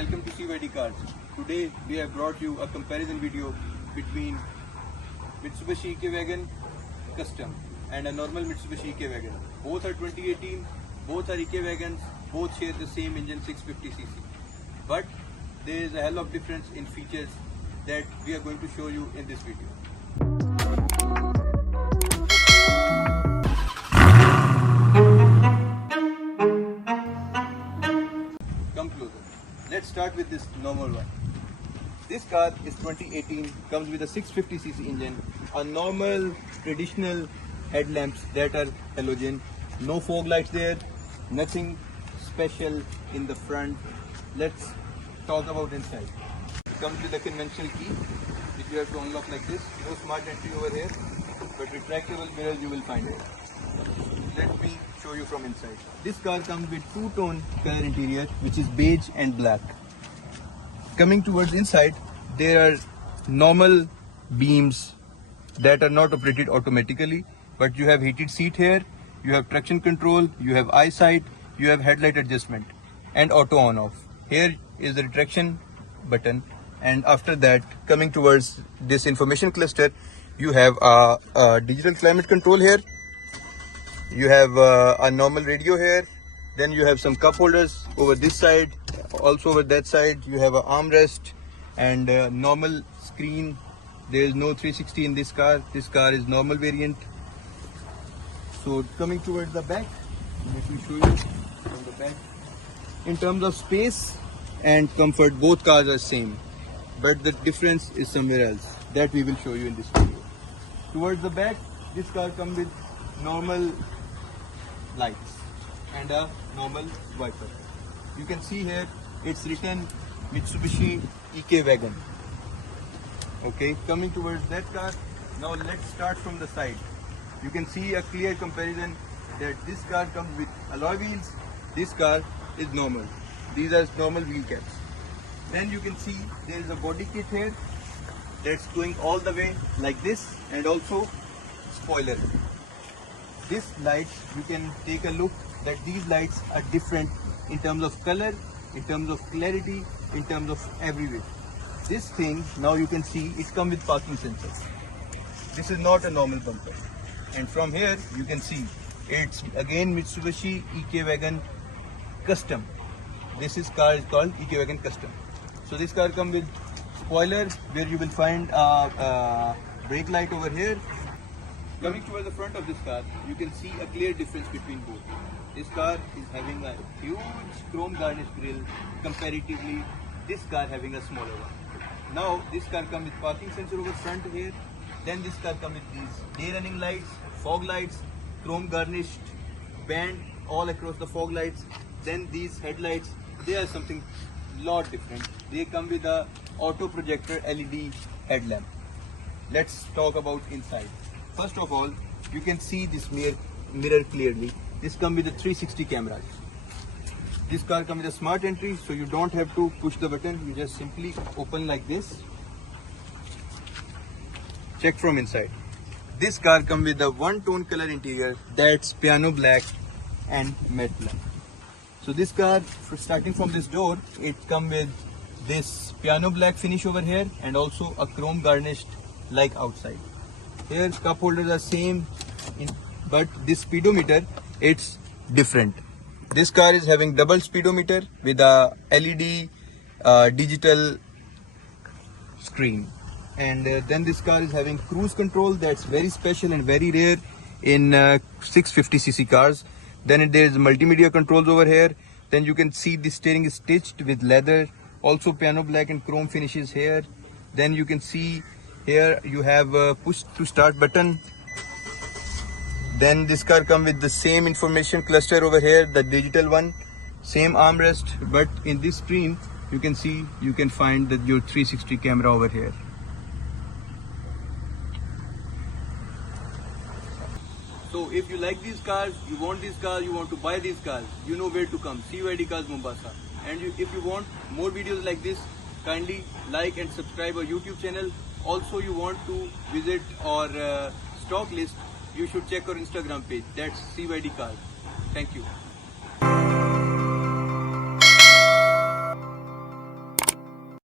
welcome to CYD Cars. Today we have brought you a comparison video between Mitsubishi EK-Wagon Custom and a normal Mitsubishi EK-Wagon. Both are 2018, both are EK-Wagons, both share the same engine 650cc. But there is a hell of difference in features that we are going to show you in this video. Come closer. Let's start with this normal one. This car is 2018, comes with a 650cc engine, a normal traditional headlamps that are halogen, no fog lights there, nothing special in the front. Let's talk about inside. It comes with a conventional key which you have to unlock like this. No smart entry over here, but retractable mirrors you will find it. Let me show you from inside. This car comes with two-tone color interior which is beige and black. Coming towards inside, there are normal beams that are not operated automatically, but you have heated seat here, you have traction control, you have eyesight, you have headlight adjustment and auto on off. Here is the retraction button, and after that, coming towards this information cluster, you have a digital climate control here, you have a normal radio here, then you have some cup holders over this side, also over that side you have an armrest and normal screen. There is no 360 in this car. This car is normal variant. So coming towards the back, let me show you from the back. In terms of space and comfort, both cars are same, but the difference is somewhere else that we will show you in this video. Towards the back, this car comes with normal lights and a normal wiper. You can see here it's written Mitsubishi EK-Wagon. Okay, coming towards that car, now let's start from the side. You can see a clear comparison that this car comes with alloy wheels, this car is normal. These are normal wheel caps. Then you can see there is a body kit here that's going all the way like this, and also spoiler. This lights, you can take a look that these lights are different in terms of color, in terms of clarity, in terms of everywhere. This thing, now you can see it comes with parking sensors. This is not a normal bumper. And from here you can see it's again Mitsubishi EK-Wagon Custom. This car is called EK-Wagon Custom. So this car comes with spoiler where you will find a brake light over here. Coming towards the front of this car, you can see a clear difference between both. This car is having a huge chrome garnish grille, comparatively this car having a smaller one. Now this car comes with parking sensor over front here, then this car comes with these day running lights, fog lights, chrome garnished band all across the fog lights. Then these headlights, they are something lot different. They come with a auto projector LED headlamp. Let's talk about inside. First of all, you can see this mirror clearly. This comes with a 360 cameras. This car comes with a smart entry, so you don't have to push the button. You just simply open like this. Check from inside. This car comes with a one-tone color interior that's piano black and matte black. So this car, starting from this door, it comes with this piano black finish over here and also a chrome garnished like outside. Here cup holders are same, but this speedometer, it's different. This car is having double speedometer with a LED digital screen. And then this car is having cruise control that's very special and very rare in 650cc cars. Then there is multimedia controls over here. Then you can see the steering is stitched with leather, also piano black and chrome finishes here. Then you can see here you have a push to start button. Then this car comes with the same information cluster over here, the digital one, same armrest, but in this screen you can see you can find that your 360 camera over here. So if you like these cars, you want these cars, you want to buy these cars, you know where to come. CYD Cars Mombasa. And if you want more videos like this, kindly like and subscribe our YouTube channel. Also, you want to visit our stock list, you should check our Instagram page. That's CYD Cars. Thank you.